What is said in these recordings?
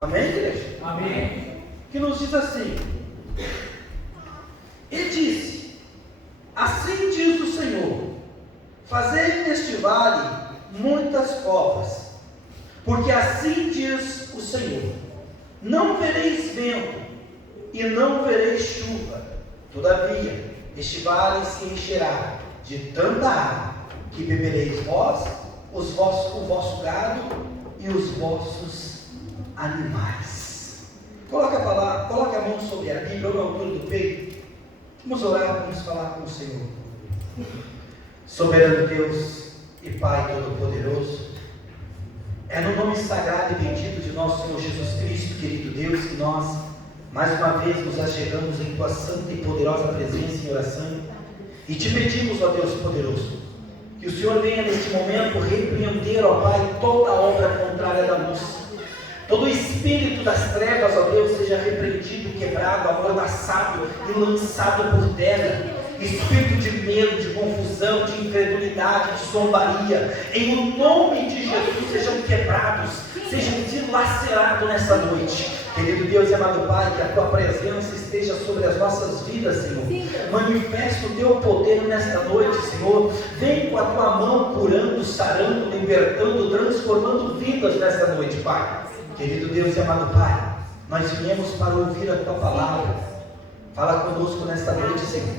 Amém, igreja? Amém. Que nos diz assim: e disse: assim diz o Senhor, fazei neste vale muitas covas, porque assim diz o Senhor, não vereis vento e não vereis chuva, todavia este vale se encherá de tanta água, que bebereis vós, o vosso gado e os vossos animais. Coloque a mão sobre a Bíblia, ou na altura do peito. Vamos orar, vamos falar com o Senhor. Soberano Deus e Pai Todo-Poderoso, é no nome sagrado e bendito de nosso Senhor Jesus Cristo, querido Deus, que nós mais uma vez nos achegamos em Tua santa e poderosa presença em oração e te pedimos, ó Deus poderoso, que o Senhor venha neste momento repreender, ó Pai, toda obra contrária da luz. Todo o espírito das trevas, ó Deus, seja repreendido, quebrado, amordaçado e lançado por terra. Espírito de medo, de confusão, de incredulidade, de zombaria, em nome de Jesus, sejam quebrados, sejam dilacerados nessa noite. Querido Deus e amado Pai, que a Tua presença esteja sobre as nossas vidas, Senhor. Manifesta o Teu poder nesta noite, Senhor. Vem com a Tua mão curando, sarando, libertando, transformando vidas nesta noite, Pai. Querido Deus e amado Pai, nós viemos para ouvir a Tua palavra. Fala conosco nesta noite, Senhor.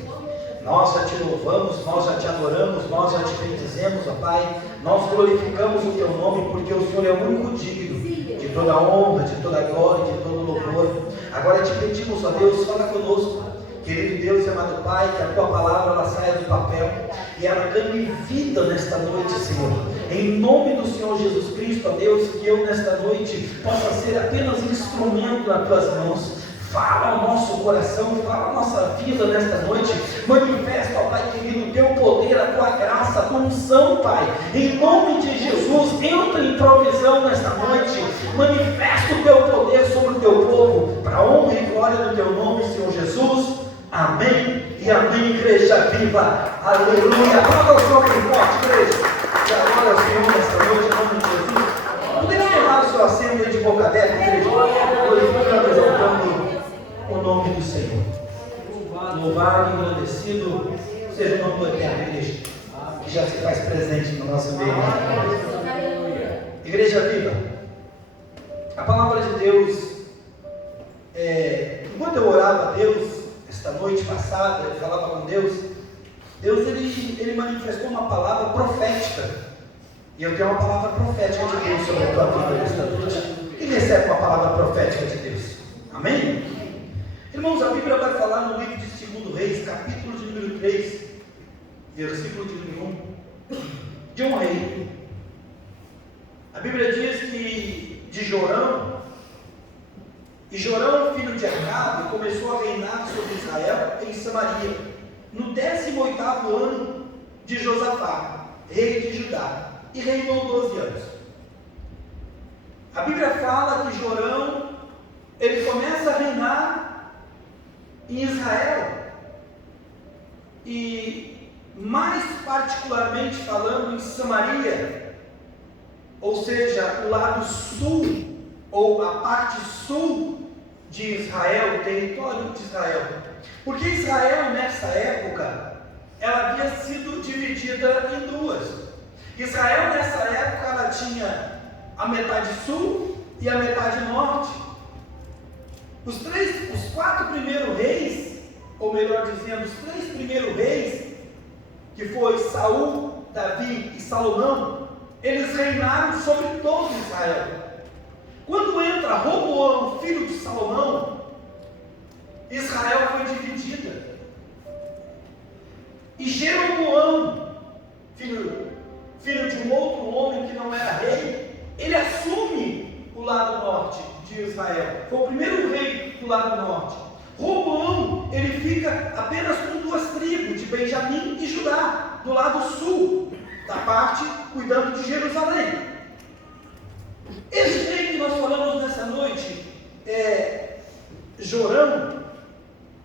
Nós já Te louvamos, nós já Te adoramos, nós já Te bendizemos, ó Pai. Nós glorificamos o Teu nome, porque o Senhor é o único digno de toda honra, de toda glória, de todo louvor. Agora Te pedimos, ó Deus, fala conosco. Querido Deus e amado Pai, que a Tua palavra ela saia do papel e ela ganhe vida nesta noite, Senhor. Em nome do Senhor Jesus Cristo, ó Deus, que eu nesta noite possa ser apenas instrumento nas Tuas mãos. Fala ao nosso coração, fala a nossa vida nesta noite. Manifesta, ó Pai querido, o Teu poder, a Tua graça, a Tua unção, Pai. Em nome de Jesus, entra em provisão nesta noite. Manifesta o Teu poder sobre o Teu povo, para a honra e glória do Teu nome, Senhor Jesus. Amém e amém, igreja viva. Aleluia. Aplauda o Senhor bem forte, igreja. E agora o Senhor nesta noite, em nome de Jesus. Podemos tomar o seu assento aí de boca aberta, igreja? Glorificando, exaltando o nome do Senhor. Louvado e engrandecido seja o nome do Eterno, igreja, que já se faz presente no nosso meio. Igreja viva, a palavra de Deus, enquanto eu orava a Deus, esta noite passada, eu falava com Deus ele manifestou uma palavra profética, e eu tenho uma palavra profética de Deus sobre a tua vida nesta noite. Quem recebe uma palavra profética de Deus? Amém? Irmãos, a Bíblia vai falar no livro de 2 Reis, capítulo de número 3, versículo de número 1, de um rei. A Bíblia diz que de Jorão, e Jorão, filho de Acabe, começou a reinar sobre Israel em Samaria, no 18º ano de Josafá, rei de Judá, e reinou 12 anos. A Bíblia fala que Jorão, ele começa a reinar em Israel, e mais particularmente falando em Samaria, ou seja, o lado sul, ou a parte sul de Israel, o território de Israel. Porque Israel nessa época, ela havia sido dividida em duas. Israel nessa época, ela tinha a metade sul e a metade norte. Os 4 primeiros reis, ou melhor dizendo, os 3 primeiros reis, que foi Saul, Davi e Salomão, eles reinaram sobre todo Israel. Quando entra Roboão, filho de Salomão, Israel foi dividida. E Jeroboão, filho de um outro homem que não era rei, ele assume o lado norte de Israel. Foi o primeiro rei do lado norte. Roboão, ele fica apenas com 2 tribos, de Benjamim e Judá, do lado sul, da parte cuidando de Jerusalém. Esse rei que nós falamos nessa noite, Jorão,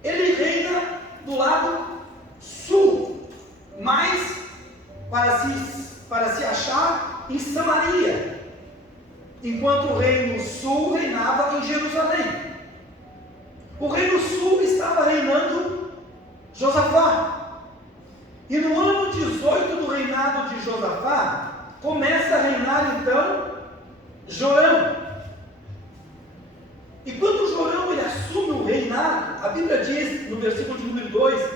ele reina do lado sul, mas para se achar em Samaria. enquanto o reino sul reinava em Jerusalém. O reino sul estava reinando Josafá. E no ano 18 do reinado de Josafá, começa a reinar então Jorão. E quando Jorão ele assume o reinado, a Bíblia diz no versículo de número 2,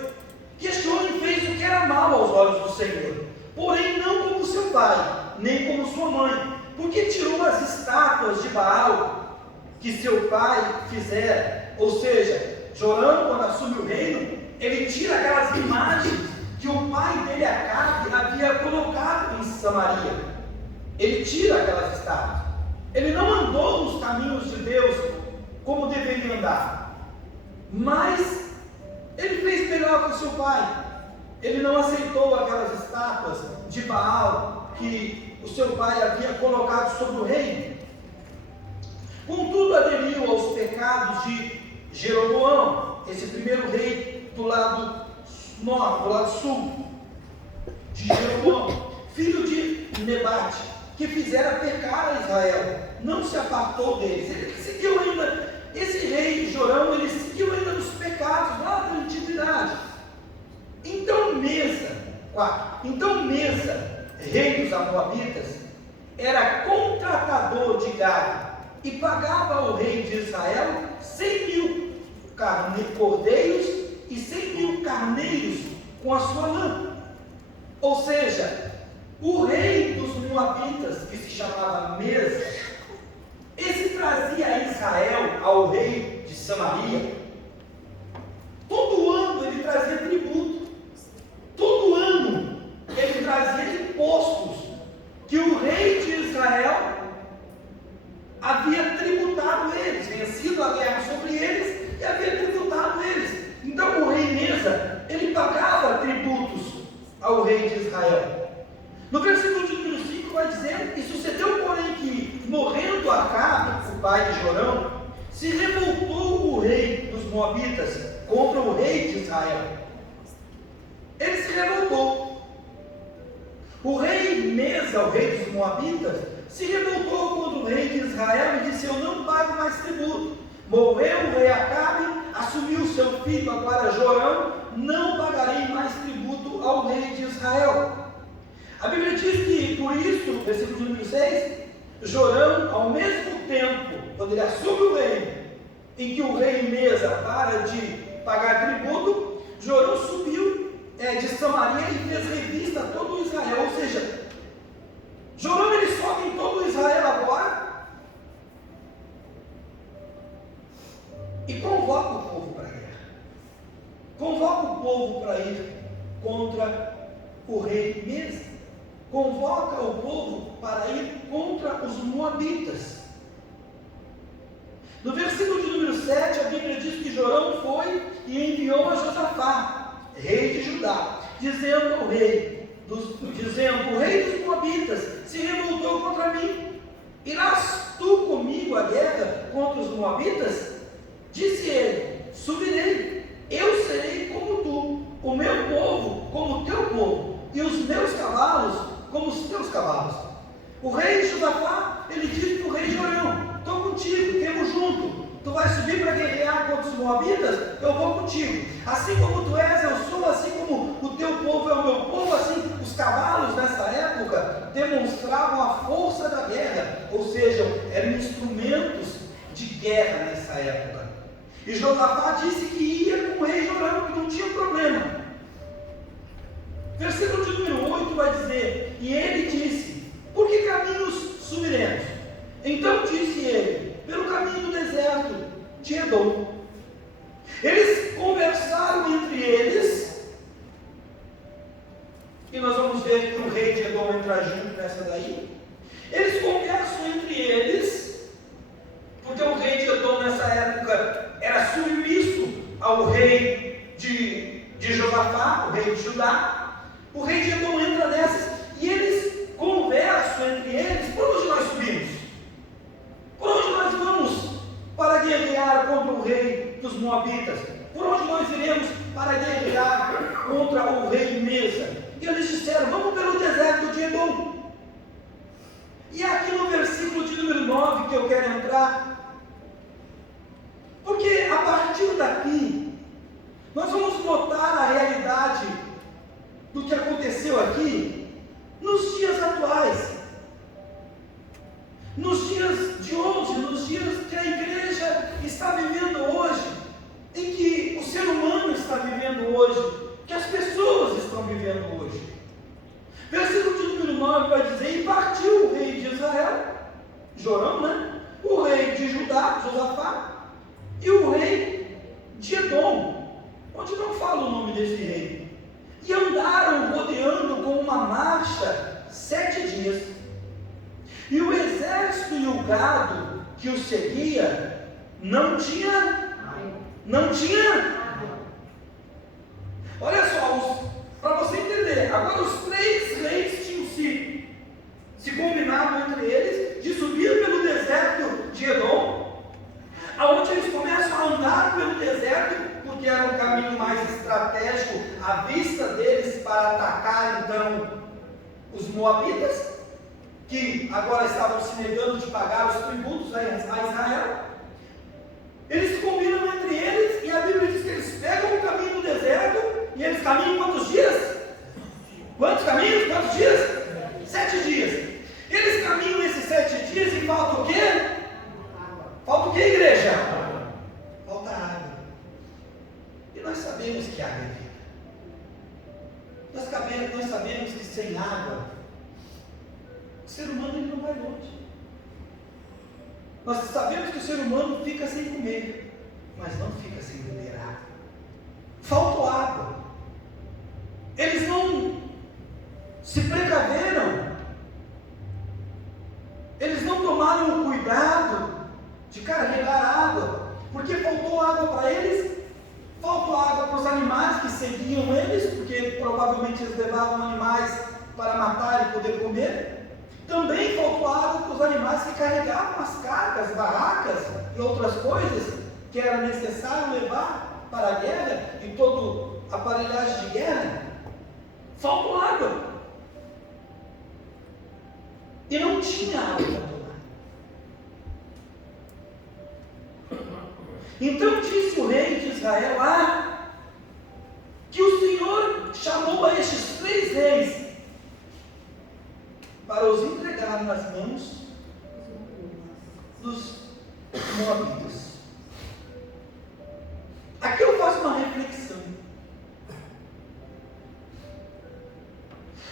que este homem fez o que era mal aos olhos do Senhor, porém não como seu pai, nem como sua mãe, porque tirou as estátuas de Baal que seu pai fizera. Ou seja, Jorão, quando assume o reino, ele tira aquelas imagens que o pai dele, Acabe, havia colocado em Samaria. Ele tira aquelas estátuas. Ele não andou nos caminhos de Deus como deveria andar, mas ele fez melhor que o seu pai. Ele não aceitou aquelas estátuas de Baal que o seu pai havia colocado sobre o reino. Contudo, aderiu aos pecados de Jeroboão, esse primeiro rei do lado norte, do lado sul, de Jeroboão, filho de Nebate, que fizera pecar a Israel. Não se apartou deles. Ele seguiu ainda, esse rei Jorão, ele seguiu ainda nos pecados lá da antiguidade. Então Mesa, rei dos Moabitas, era contratador de gado e pagava ao rei de Israel 100.000 cordeiros e 100.000 carneiros com a sua lã. Ou seja, o rei dos Moabitas, que se chamava Mesa, esse trazia Israel ao rei de Samaria. Todo ano ele trazia tributo. Todo ano ele trazia impostos que o rei de Israel havia tributado eles, vencido a guerra sobre eles e havia tributado eles. Então o rei Mesa, ele pagava tributos ao rei de Israel. No versículo de número 5 vai dizendo: e sucedeu, porém, que morrendo Acabe, o pai de Jorão, se revoltou o rei dos Moabitas contra o rei de Israel. Ele se revoltou. O rei Mesa, o rei dos Moabitas, se revoltou contra o rei de Israel e disse: eu não pago mais tributo. Morreu o rei Acabe, assumiu seu filho agora Jorão, não pagarei mais tributo ao rei de Israel. A Bíblia diz que, por isso, versículo número 6, Jorão, ao mesmo tempo, quando ele assume o reino, em que o rei Mesa para de pagar tributo, Jorão subiu de Samaria e fez revista a todo Israel. Ou seja, Jorão ele sobe em todo Israel agora e convoca o povo para a guerra. Convoca o povo para ir contra o rei Mesa. Convoca o povo para ir contra os Moabitas. No versículo de número 7, a Bíblia diz que Jorão foi e enviou a Josafá, rei de Judá, dizendo: o rei dos Moabitas se revoltou contra mim. Irás tu comigo à guerra contra os Moabitas? Disse ele: subirei, eu serei como tu, o meu povo como o teu povo, e os meus cavalos como os teus cavalos. O rei de Josafá, ele disse para o rei Jorão: estou contigo, temos junto. Tu vais subir para guerrear contra os Moabitas? Eu vou contigo. Assim como tu és, eu sou. Assim como o teu povo é o meu povo, assim os cavalos nessa época demonstravam a força da guerra, ou seja, eram instrumentos de guerra nessa época. E Josafá disse que ia com o rei Jorão, que não tinha problema. Versículo de número 8 vai dizer: e ele disse: por que caminhos subiremos? Então disse ele: pelo caminho do deserto de Edom. Eles conversaram entre eles, e nós vamos ver que o rei de Edom entra junto nessa daí. Eles conversam entre eles, porque o rei de Edom nessa época era submisso ao rei de Josafá, o rei de Judá. O rei de Edom entra nessas e eles conversam entre eles: por onde nós subimos? Por onde nós vamos para guerrear contra o rei dos Moabitas? Por onde nós iremos para guerrear contra o rei Mesa? E eles disseram: vamos pelo deserto de Edom. E é aqui no versículo de número 9 que eu quero entrar, porque a partir daqui, nós vamos notar a realidade do que aconteceu aqui nos dias atuais, nos dias de hoje, nos dias que a igreja está vivendo hoje, em que o ser humano está vivendo hoje, que as pessoas estão vivendo hoje. Versículo de número 9 vai dizer: e partiu o rei de Israel, Jorão, né? O rei de Judá, Josafá, e o rei de Edom, onde não fala o nome desse rei, e andaram rodeando com uma marcha 7 dias, e o exército e o gado que os seguia não tinha. Olha só, para você entender, agora os 3 reis tinham se combinado entre eles de subir pelo deserto de Edom, aonde eles começam a andar pelo deserto, porque era um caminho mais estratégico à vista deles para atacar então os moabitas, que agora estavam se negando de pagar os tributos a Israel. Eles se combinam entre eles, e a Bíblia diz que eles pegam o caminho do deserto, e eles caminham quantos dias? Quantos caminhos? Quantos dias? 7 dias. Eles caminham esses 7 dias e falta o quê? Falta o quê, igreja? Falta água. E nós sabemos que água é vida. Nós sabemos que sem água, o ser humano ele não vai longe. Nós sabemos que o ser humano fica sem comer, mas não fica sem beber água. Faltou água. Eles não se precaveram, eles não tomaram o cuidado de carregar água, porque faltou água para eles, faltou água para os animais que seguiam eles, porque provavelmente eles levavam animais para matar e poder comer. Também faltou água para os animais que carregavam as cargas, barracas e outras coisas que era necessário levar para a guerra e toda a aparelhagem de guerra. Faltou água. E não tinha água para tomar. Então disse o rei de Israel que o Senhor chamou a estes 3 reis para os entregar nas mãos dos moabitas. Aqui eu faço uma reflexão.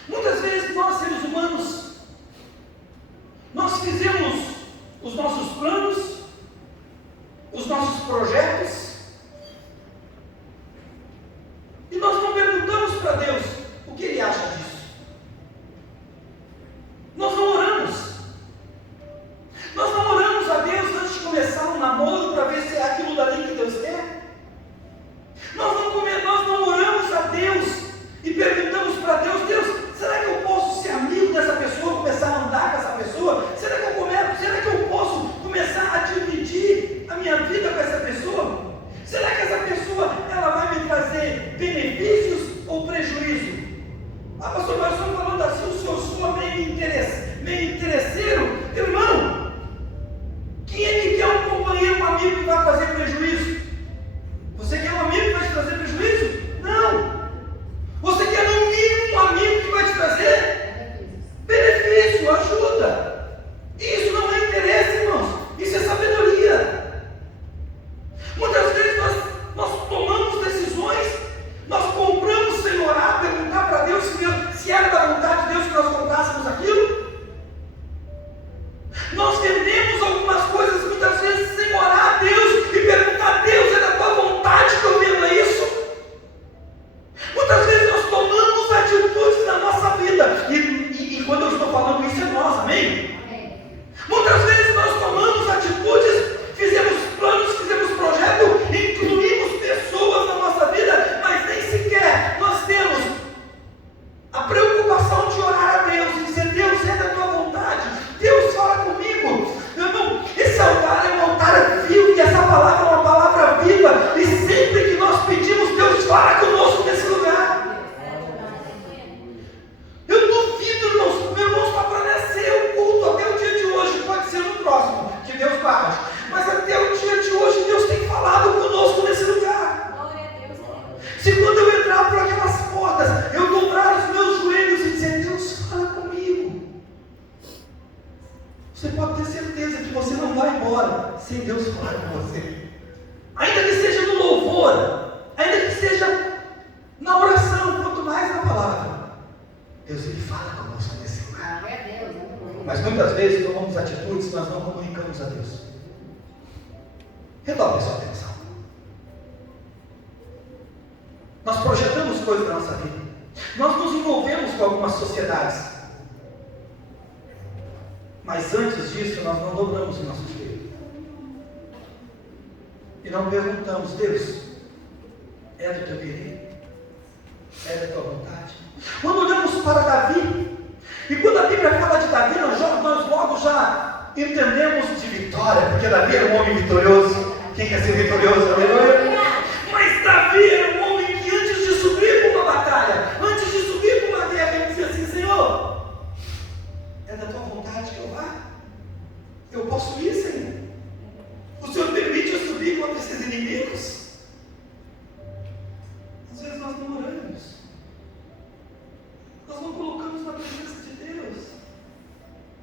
Muitas vezes nós, seres humanos, nós fizemos os nossos planos, os nossos projetos, e nós não perguntamos para Deus o que Ele acha disso. Nós não oramos. Nós não oramos a Deus antes de começar um namoro para ver se é aquilo dali que Deus quer. Nós não oramos a Deus e perguntamos para Deus: Deus, será que eu posso ser amigo dessa pessoa, começar a andar com essa pessoa? Será que eu posso começar a dividir a minha vida com essa pessoa? Deus falar com você. Ainda que seja no louvor, ainda que seja na oração, quanto mais na palavra, Deus ele fala conosco nesse lugar. Mas muitas vezes tomamos atitudes que nós não comunicamos a Deus. Redobre a sua atenção. Nós projetamos coisas na nossa vida. Nós nos envolvemos com algumas sociedades. Mas antes disso, nós não dobramos o nosso joelho. E não perguntamos, Deus, é do teu querer? É da tua vontade? Quando olhamos para Davi, e quando a Bíblia fala de Davi, nós logo já entendemos de vitória, porque Davi era um homem vitorioso. Quem quer ser vitorioso? Aleluia! Mas Davi era um homem que antes de subir para uma batalha, antes de subir para uma guerra, ele dizia assim, Senhor, é da tua vontade que eu vá? Eu posso ir, Senhor? O Senhor permite eu subir contra esses inimigos? Às vezes nós não oramos. Nós não colocamos na presença de Deus.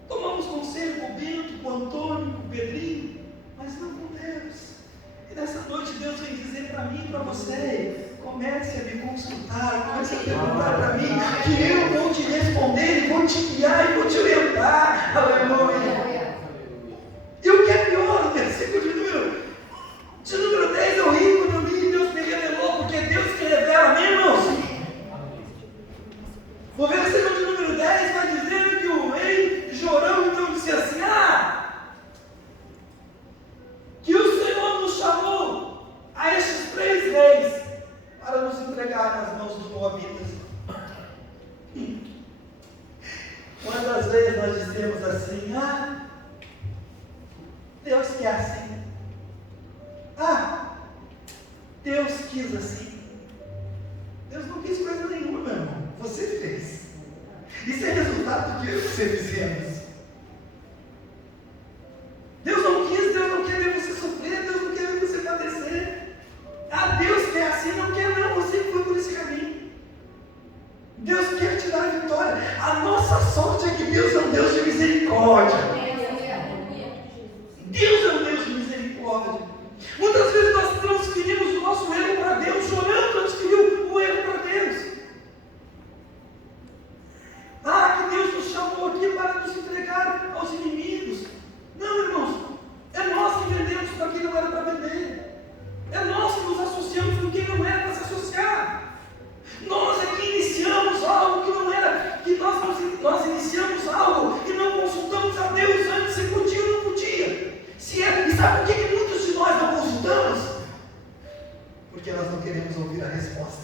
Tomamos conselho com o Bento, com o Antônio, com o Pedrinho, mas não com Deus. E nessa noite Deus vem dizer para mim e para você, comece a me consultar, comece a perguntar para mim, que eu vou te responder, e vou te guiar, e vou te orientar. Aleluia. E o que é pior, o versículo de número 10, eu ri quando eu li, Deus me revelou, porque Deus que revela, amém, irmãos? O versículo de número 10 vai dizer que o rei Jorão então disse assim, que o Senhor nos chamou a estes 3 reis para nos entregar nas mãos dos moabitas. Quantas vezes nós dizemos assim, Deus quer assim. Deus quis assim. Deus não quis coisa nenhuma, meu irmão. Você fez. Isso é resultado do que você fizemos. Deus não quis, Deus não quer ver você sofrer, Deus não quer ver você padecer. Deus quer assim, não quer não, você foi por esse caminho. Deus quer te dar a vitória. A nossa sorte é que Deus é um Deus de misericórdia. Deus é um Deus de misericórdia. Muitas vezes nós transferimos o nosso erro para Deus, chorando, transferiu o erro para Deus. Que Deus nos chamou aqui para nos entregar aos inimigos. Não, irmãos, é nós que vendemos para quem não era para vender. É nós que nos associamos com quem não era para se associar. Nós é que iniciamos algo que não era, que nós iniciamos algo e não consultamos a Deus antes se podia ou não podia. E sabe por que muitos de nós não consultamos? Porque nós não queremos ouvir a resposta.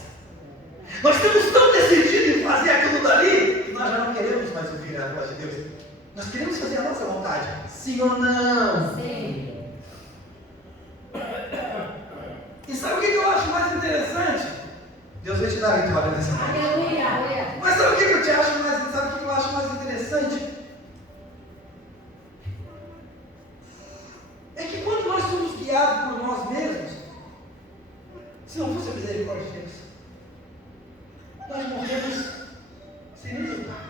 Nós estamos tão decididos em fazer aquilo dali, que nós já não queremos mais ouvir a voz de Deus. Nós queremos fazer a nossa vontade. Sim ou não? Sim. E sabe o que eu acho mais interessante? Deus vai te dar a vitória nessa noite. Aleluia. Mas sabe o que eu acho mais interessante? É que quando nós somos guiados por nós mesmos, se não fosse a misericórdia de Deus, nós morremos sem resultado.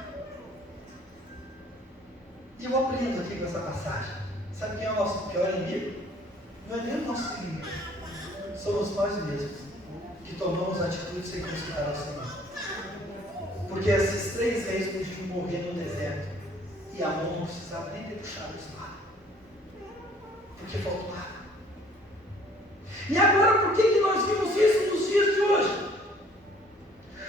E eu aprendo aqui com essa passagem. Sabe quem é o nosso pior inimigo? Não é nem o nosso inimigo. Somos nós mesmos que tomamos atitudes sem consultar ao Senhor. Porque esses 3 reis podiam morrer no deserto e Amon não precisava nem ter puxado a espada, porque faltou água. E agora, por que nós vimos isso nos dias de hoje?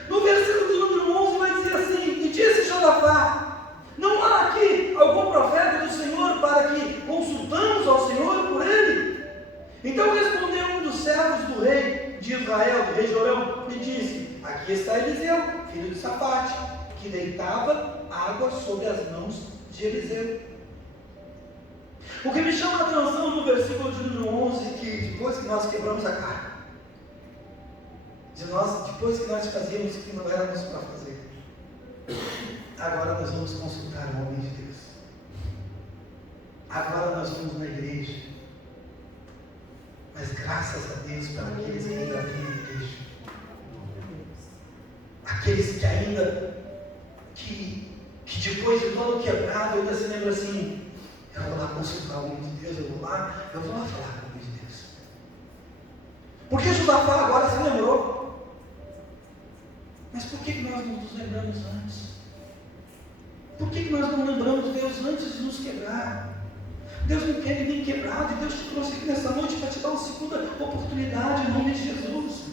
No versículo de número 11 vai dizer assim: e disse Josafá, não há aqui algum profeta do Senhor para que consultamos ao Senhor por ele? Então respondeu um dos servos do rei de Israel, do rei Jorão, e disse: aqui está Eliseu, filho de Safate, que deitava água sobre as mãos de Eliseu. O que me chama a atenção no versículo de número 11 é que depois que nós quebramos a cara, depois que nós fazíamos o que não éramos para fazer, agora nós vamos consultar o homem de Deus. Agora nós vamos na igreja. Mas graças a Deus para aqueles que ainda vêm na igreja. Aqueles que ainda, que depois de todo quebrado, ainda se lembra assim: Eu vou lá consultar o homem de Deus, eu vou lá falar com o homem de Deus. Porque Josafá agora se lembrou. Mas por que nós não nos lembramos antes? Por que nós não lembramos Deus antes de nos quebrar? Deus não quer ninguém quebrado, e Deus te trouxe aqui nessa noite para te dar uma segunda oportunidade em nome de Jesus.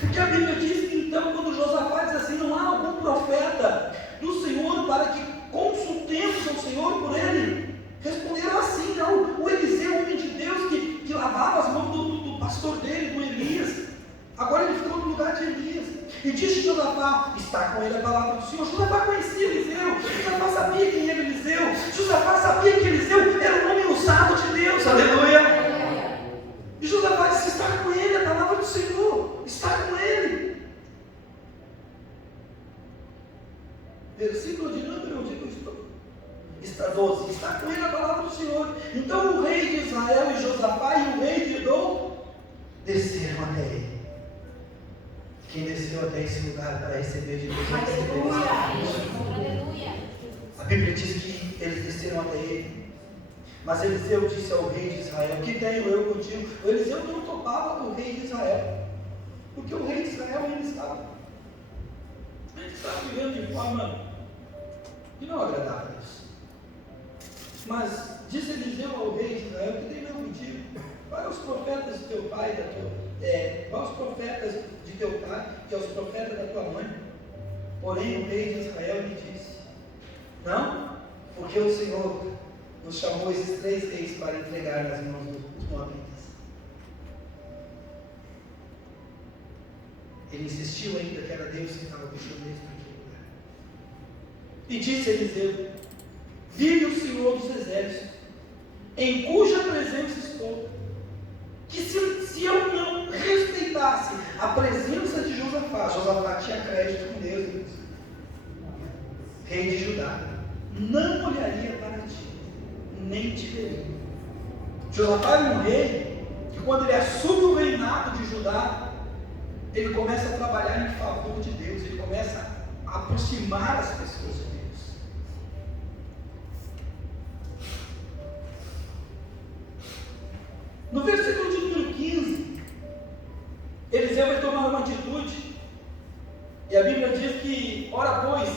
Porque a Bíblia diz que então, quando Josafá diz assim, não há algum profeta do Senhor para que consultemos ao Senhor por ele, responderam assim, não, o Eliseu, o homem de Deus, que lavava as mãos do pastor dele, do Elias, agora ele ficou no lugar de Elias. E disse Josafá, está com ele a palavra do Senhor. Josafá conhecia Eliseu, Josafá sabia quem era Eliseu, Josafá sabia que Eliseu era um homem usado de Deus, aleluia. E Josafá disse, está com ele a palavra do Senhor, está com ele. Versículo de número, onde eu estou? Está 12, está com ele a palavra do Senhor. Então o rei de Israel e Josafá e o rei de Edom desceram até ele. Quem desceu até esse lugar para receber de Deus? Aleluia. A Bíblia diz que eles desceram até ele. Mas Eliseu disse ao rei de Israel, que tenho eu contigo? O Eliseu não topava com o rei de Israel, porque o rei de Israel ainda estava vivendo de forma que não agradava a Deus. Mas disse Eliseu ao rei de Israel, que tenho eu contigo? Para os profetas do teu pai, para os profetas de teu pai e aos profetas da tua mãe. Porém o rei de Israel lhe disse, não, porque o Senhor nos chamou esses 3 reis para entregar nas mãos dos moabitas. Ele insistiu ainda que era Deus que estava puxando eles para aquele lugar. E disse Eliseu, vive o Senhor dos exércitos, em cuja presença estou, que se eu não respeitasse a presença de Josafá tinha crédito com Deus, rei de Judá, não olharia para ti, nem te veria. Josafá é um rei que, quando ele assume o reinado de Judá, ele começa a trabalhar em favor de Deus, ele começa a aproximar as pessoas de Deus. No versículo de número 15, Eliseu vai tomar uma atitude, e a Bíblia diz que, ora pois,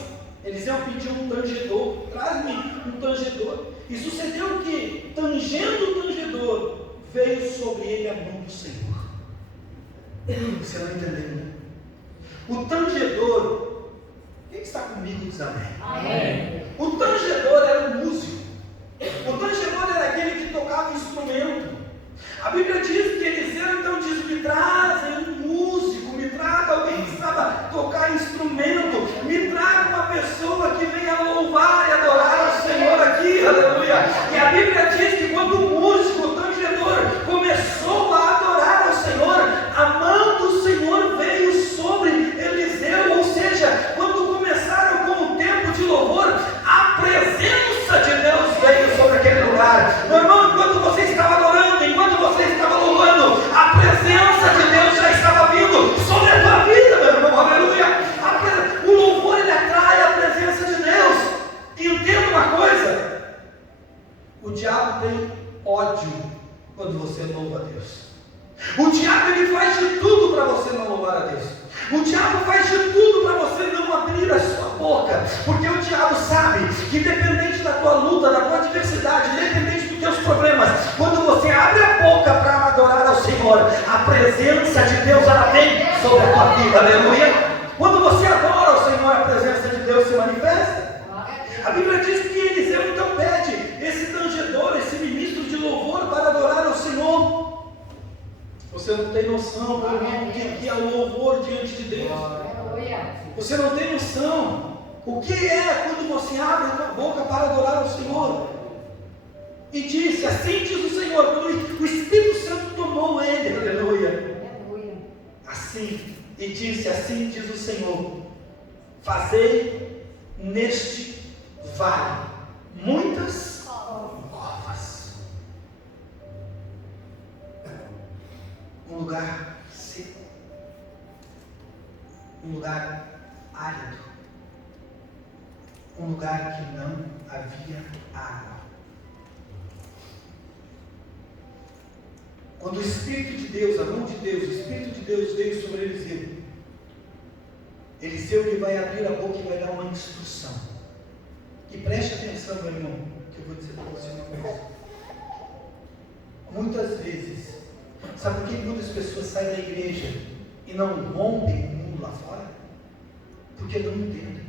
Eliseu pediu um tangedor, traz-me um tangedor, e sucedeu que, tangendo o tangedor, veio sobre ele a mão do Senhor. Você não entendeu, né? O tangedor, quem está comigo diz amém? Amém. O tangedor era um músico, o tangedor era aquele que tocava instrumento. A Bíblia diz que Eliseu então diz, me traz um músico, me traga alguém que saiba tocar instrumento, me traga uma pessoa que venha louvar e adorar o Senhor aqui, aleluia. E a Bíblia diz que quando o músico, o tangedor, começou a adorar ao Senhor, a mão do Senhor veio sobre Eliseu, ou seja, quando começaram com o tempo de louvor, a presença de Deus veio sobre aquele lugar. Meu irmão, enquanto você estava adorando, enquanto você estava louvando, a presença de Deus já estava vindo sobre a tua vida, meu irmão, aleluia. O louvor, ele atrai a presença de Deus. E entenda uma coisa, o diabo tem ódio quando você louva a Deus. O diabo, ele faz de tudo para você não louvar a Deus. O diabo faz de tudo para você não abrir a sua boca, porque o diabo sabe que, independente da tua luta, da tua adversidade, independente dos teus problemas, quando você abre a boca para adorar ao Senhor, a presença de Deus, ela vem sobre a tua vida, aleluia. Quando você adora ao Senhor, a presença de Deus se manifesta. A Bíblia diz que Eliseu então pede esse tangedor, esse ministro de louvor, para adorar ao Senhor. Você não tem noção, meu irmão, o que é o louvor diante de Deus. Você não tem noção o que é quando você abre a tua boca para adorar ao Senhor. E disse, assim diz o Senhor, quando o Espírito Santo tomou ele, aleluia. Assim, e disse, assim diz o Senhor, fazei neste vale muitas covas. Um lugar seco, um lugar árido, um lugar que não havia água. Quando o Espírito de Deus, a mão de Deus, o Espírito de Deus veio sobre Eliseu, Eliseu ele vai abrir a boca e vai dar uma instrução. E preste atenção, meu irmão, que eu vou dizer para você uma coisa. Muitas vezes, sabe por que muitas pessoas saem da igreja e não rompem o mundo lá fora? Porque não entendem.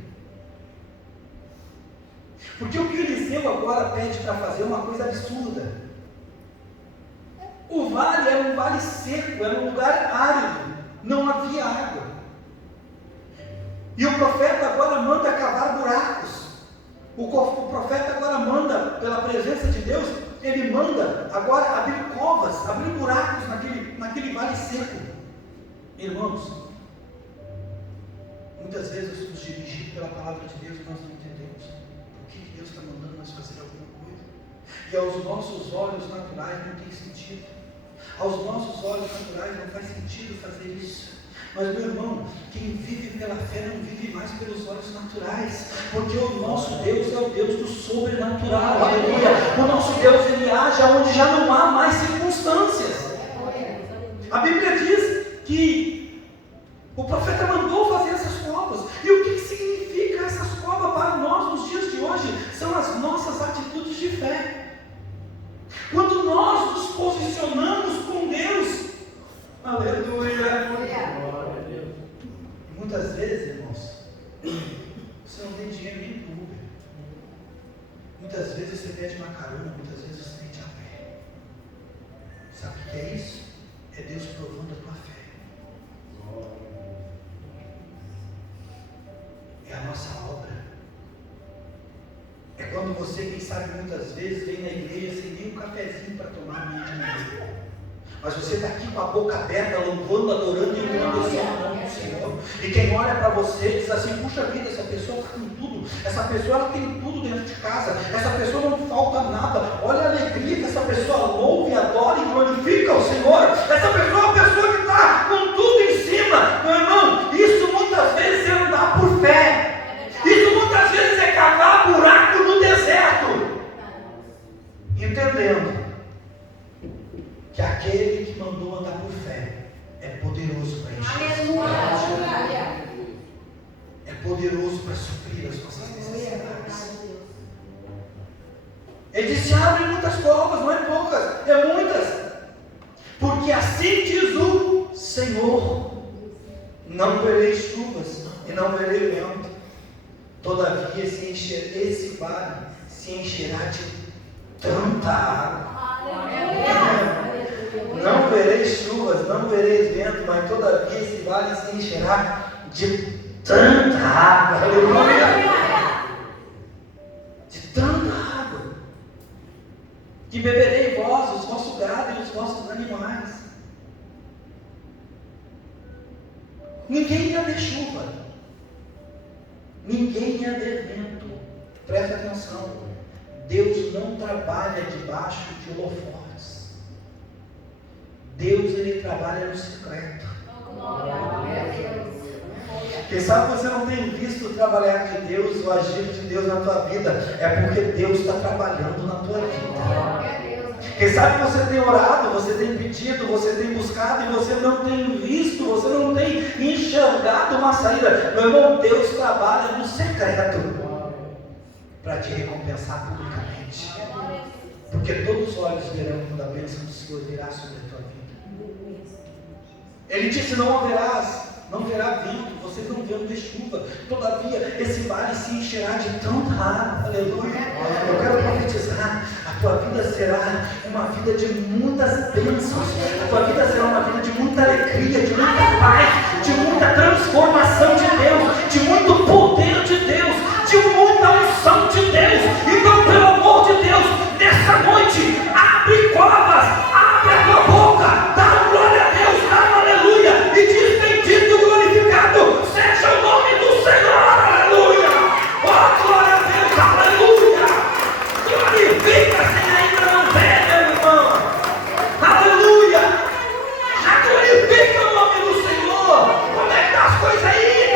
Porque o que Eliseu agora pede para fazer é uma coisa absurda. O vale era um vale seco, era um lugar árido, não havia água. E o profeta agora manda cavar buracos. O profeta agora manda, pela presença de Deus, ele manda agora abrir covas, abrir buracos naquele vale seco. Irmãos, muitas vezes nos dirigimos pela palavra de Deus e nós não entendemos por que Deus está mandando nós fazer alguma coisa. E aos nossos olhos naturais não tem sentido. Aos nossos olhos naturais não faz sentido fazer isso. Mas, meu irmão, quem vive pela fé não vive mais pelos olhos naturais, porque o nosso Deus é o Deus do sobrenatural, aleluia. O nosso Deus, ele age onde já não há mais circunstâncias. A Bíblia diz que o profeta mandou fazer essas covas. E o que significa essas covas para nós nos dias de hoje? São as nossas atitudes de fé. Quando nós nos posicionamos com Deus, aleluia. Muitas vezes, irmãos, você não tem dinheiro nem para o Uber. Muitas vezes você pede uma carona, muitas vezes você tem de a pé. Sabe o que é isso? É Deus provando a tua fé. É a nossa obra. É quando você, quem sabe, muitas vezes vem na igreja sem nem um cafezinho para tomar meio de manhã. Mas você está aqui com a boca aberta, louvando, adorando e engrandecendo o nome do Senhor. E quem olha para você diz assim: puxa vida, essa pessoa está com tudo. Essa pessoa ela tem tudo dentro de casa. Essa pessoa não falta nada. Olha a alegria que essa pessoa louve, adora e glorifica o Senhor. Essa pessoa é uma pessoa que está com tudo em cima. Meu irmão, isso muitas vezes é andar por fé. Isso muitas vezes é cavar buraco no deserto. Entendendo que aquele que mandou andar por fé é poderoso para encher. É poderoso para suprir as nossas necessidades. Ele disse: abre muitas covas, não é poucas, é muitas. Porque assim diz o Senhor: não verei chuvas e não verei vento. Todavia esse vale se encherá de tanta água. Não verei chuvas, não verei vento, mas todavia esse vale se encherá de tanta água. Aleluia! De tanta água, que beberei vós, os vossos gado e os vossos animais. Ninguém ia ver chuva, ninguém ia ver vento. Presta atenção, Deus não trabalha debaixo de holofotes. Deus, ele trabalha no secreto. Quem sabe você não tem visto o trabalhar de Deus, o agir de Deus na tua vida, é porque Deus está trabalhando na tua vida. Quem sabe você tem orado, você tem pedido, você tem buscado e você não tem visto, você não tem enxergado uma saída. Meu irmão, Deus trabalha no secreto para te recompensar publicamente. Porque todos os olhos verão quando a bênção do Senhor virá sobre a tua vida. Ele disse: não verá vento, vocês não verão ver chuva. Todavia, esse vale se encherá de tanta água. Aleluia. Eu quero profetizar: a tua vida será uma vida de muitas bênçãos. A tua vida será uma vida de muita alegria, de muita paz, de muita transformação de Deus, de muito poder de Deus, de muita unção de Deus. Então, pelo amor de Deus, nessa noite, abre covas, abre a tua boca, dá glória a Deus, dá um aleluia e diz: bendito, glorificado seja o nome do Senhor. Aleluia. Oh, glória a Deus, aleluia. Glorifica sem ainda não ver, meu irmão. Aleluia. Já glorifica o nome do Senhor. Como é que tá as coisas aí?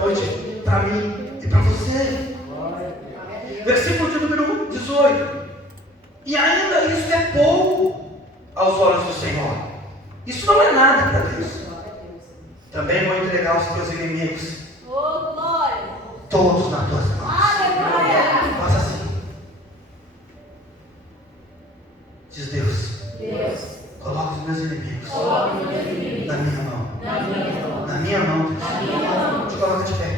noite para mim e para você. Versículo de número 18. E ainda isso é pouco aos olhos do Senhor. Isso não é nada para Deus. Também vou entregar os teus inimigos, todos nas tuas mãos. Faz assim. Diz Deus. Coloca os meus inimigos na minha mão. Na minha mão, Deus. Te coloca de pé.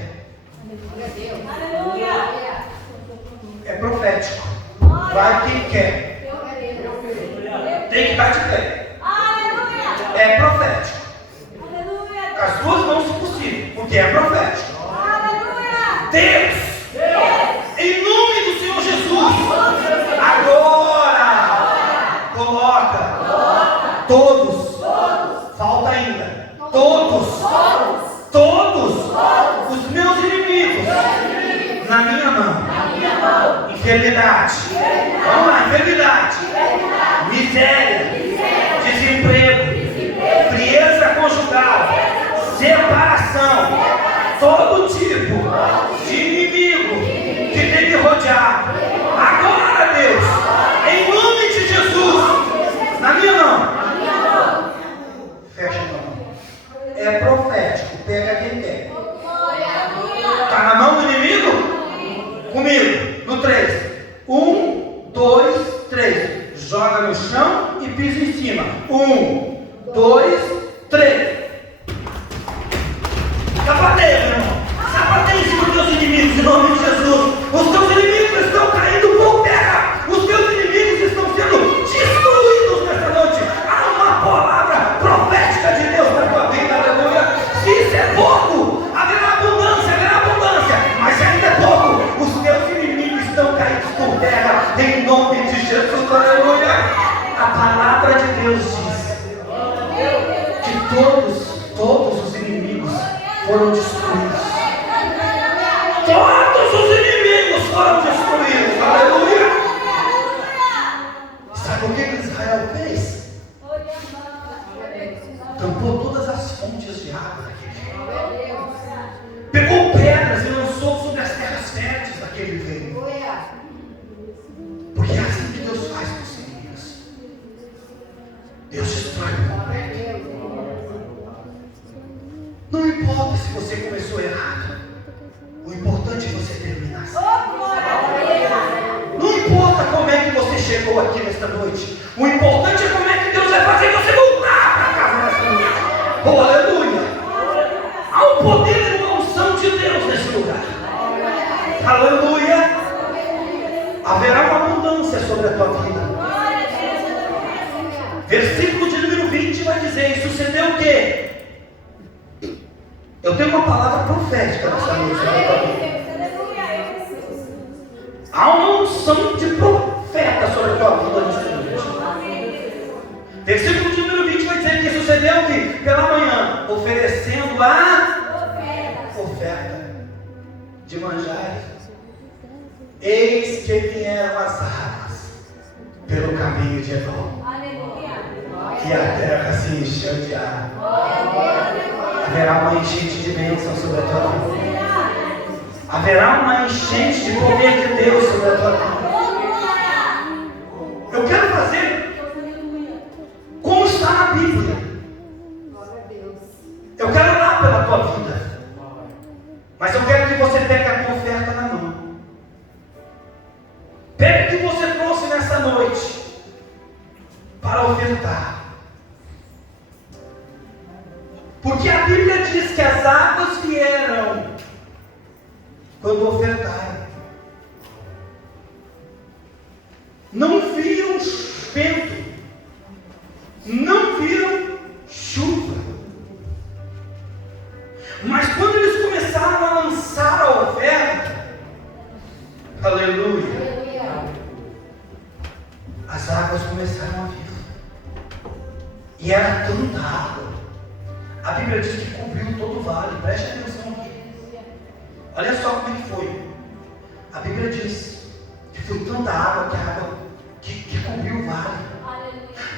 É profético. Vai quem quer. Tem que estar de pé. É profético. As duas mãos, se possível, porque é profético. Deus, em nome do Senhor Jesus, agora coloca todos, falta ainda, todos os meus inimigos na minha mão. Enfermidade, vamos lá, enfermidade, miséria, desemprego, frieza conjugal, separação, todo tipo de inimigo que tem me rodeado. Agora, Deus, em nome de Jesus, na minha mão. Fecha a mão. É profético, pega quem quer. Está na mão do inimigo? Comigo, no 3. 1, 2, 3. Joga no chão e pisa em cima. 1, 2, 3. Sapateia, meu irmão. Sapateia em cima dos teus inimigos, em nome de Jesus. Os teus inimigos estão caindo por terra. Os teus inimigos estão sendo destruídos nessa noite. Há uma palavra profética de Deus na tua vida, aleluia. Se isso é pouco, haverá abundância. Mas se ainda é pouco, os teus inimigos estão caídos por terra, em nome de Jesus, aleluia. A palavra de Deus diz que todos os inimigos foram destruídos. Todos os inimigos foram destruídos. Aleluia. Sabe o que Israel fez? Tampou todas as fontes de água daquele reino. Pegou pedras e lançou sobre as terras férteis daquele reino. Porque é assim que Deus faz com os inimigos. Deus destrói por completo. Não importa se você começou errado. O importante é você terminar assim. Não importa como é que você chegou aqui nesta noite. O importante é como é que Deus vai fazer você voltar para casa nesta noite. Oh, aleluia. Há um poder e uma unção de Deus nesse lugar. Aleluia. Haverá uma abundância sobre a tua vida. Versículo de número 20 vai dizer: e sucedeu o quê? Eu tenho uma palavra profética nessa noite sobre a tua vida. Há uma unção de profeta sobre a tua vida nessa noite. Versículo de número 20 vai dizer que sucedeu que pela manhã, oferecendo a oferta de manjares, eis que vieram as águas pelo caminho de Edom, e a terra se encheu de água. Haverá uma enchente de bênção sobre a tua vida. Haverá uma enchente de poder de Deus sobre a tua vida. Eu quero fazer como está na Bíblia. Eu quero orar pela tua vida. Mas eu quero que você pegue a tua oferta na mão. Pegue o que você trouxe nessa noite para ofertar. Porque a Bíblia diz que as águas vieram quando ofertaram. Não viram vento, não viram chuva. Mas quando eles começaram a lançar a oferta, aleluia, as águas começaram a vir. E era tanta água. A Bíblia diz que cobriu todo o vale. Preste atenção aqui. Olha só como é que foi. A Bíblia diz que foi tanta água que a água que cobriu o vale.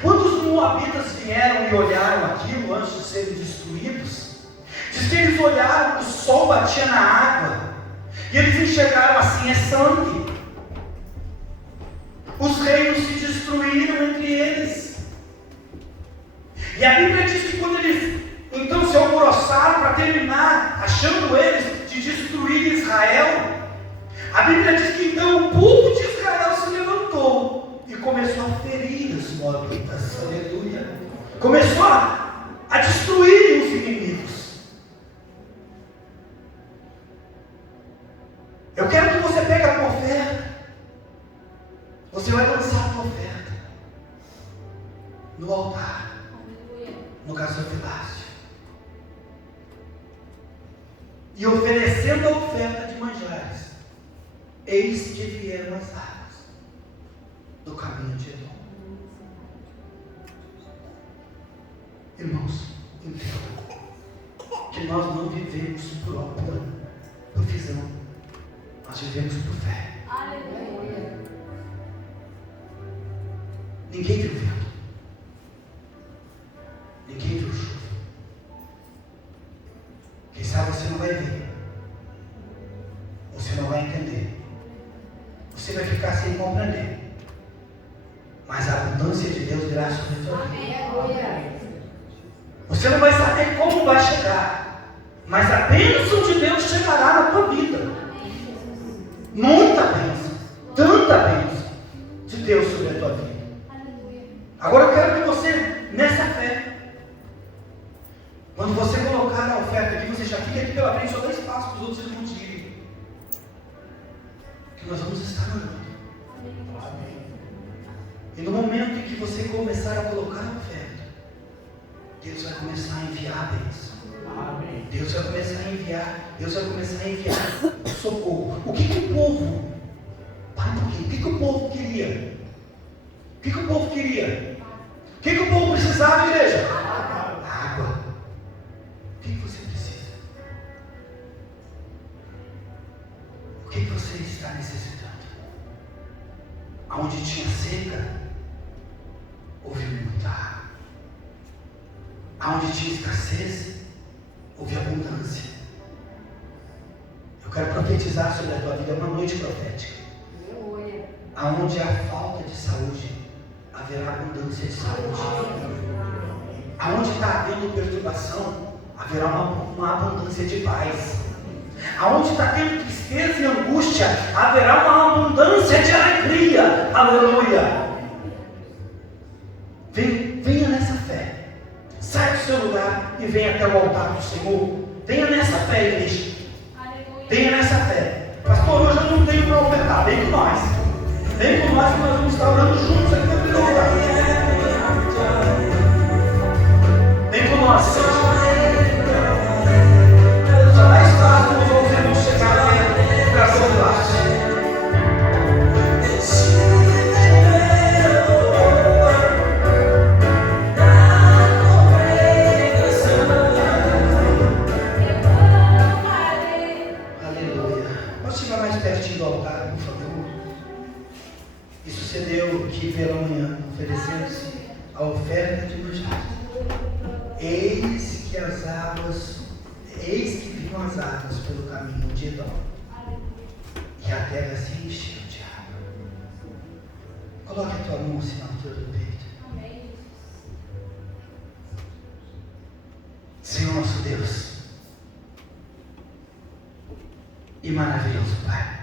Quando os moabitas vieram e olharam aquilo antes de serem destruídos, diz Diz que eles olharam, o sol batia na água, e eles enxergaram assim: é sangue. Os reinos se destruíram entre eles. E a Bíblia diz que quando eles então se alvoroçaram para terminar, achando eles de destruir Israel, a Bíblia diz que então o povo de Israel se levantou e começou a ferir os moabitas. Aleluia. Começou a destruir os inimigos. Eu quero que você pegue a tua oferta. Você vai lançar a tua oferta no altar, no gasofilácio, e oferecendo a oferta de manjares, eis que vieram as águas do caminho de Edom. Irmãos, entendam que nós não vivemos por profissão, nós vivemos por fé. Aleluia. Ninguém viu vento, ninguém viu chuva. Quem sabe você não vai ver, você não vai entender, você vai ficar sem compreender, mas a abundância de Deus virá sobre a tua vida. Você não vai saber como vai chegar, mas a bênção de Deus chegará na tua vida. Muita bênção, tanta bênção de Deus sobre a tua vida. Agora eu quero que você, nessa fé, quando você colocar a oferta aqui, você já fica aqui pela frente, só dá espaço para os outros irmãos irem. Que nós vamos estar orando. E no momento em que você começar a colocar a oferta, Deus vai começar a enviar a bênção. Deus vai começar a enviar socorro. O que o povo, para um pouquinho, o que o povo queria? O que o povo queria? O que o povo precisava, igreja? Água. O que você precisa? O que você está necessitando? Aonde tinha seca, houve muita água. Aonde tinha escassez, houve abundância. Eu quero profetizar sobre a tua vida uma noite profética. Aonde há falta de saúde, haverá abundância de saúde. Aonde está havendo perturbação, haverá uma abundância de paz. Aonde está tendo tristeza e angústia, haverá uma abundância de alegria. Aleluia. Venha nessa fé. Sai do seu lugar e venha até o altar do Senhor. Venha nessa fé, igreja. Venha nessa fé. Pastor, hoje eu não tenho para ofertar. Vem com nós. Vem com nós que nós vamos estar orando juntos aqui no altar. Vem com nós, Senhor. Só dá espaço para os outros irmãos chegarem para a sua classe. Pertinho do altar, por favor. E sucedeu que pela manhã, oferecendo-se a oferta de manjares, eis que vinham as águas pelo caminho de Edom, e a terra se encheu de água. Coloque a tua mão assim na altura do peito. Senhor nosso Deus e maravilhoso Pai,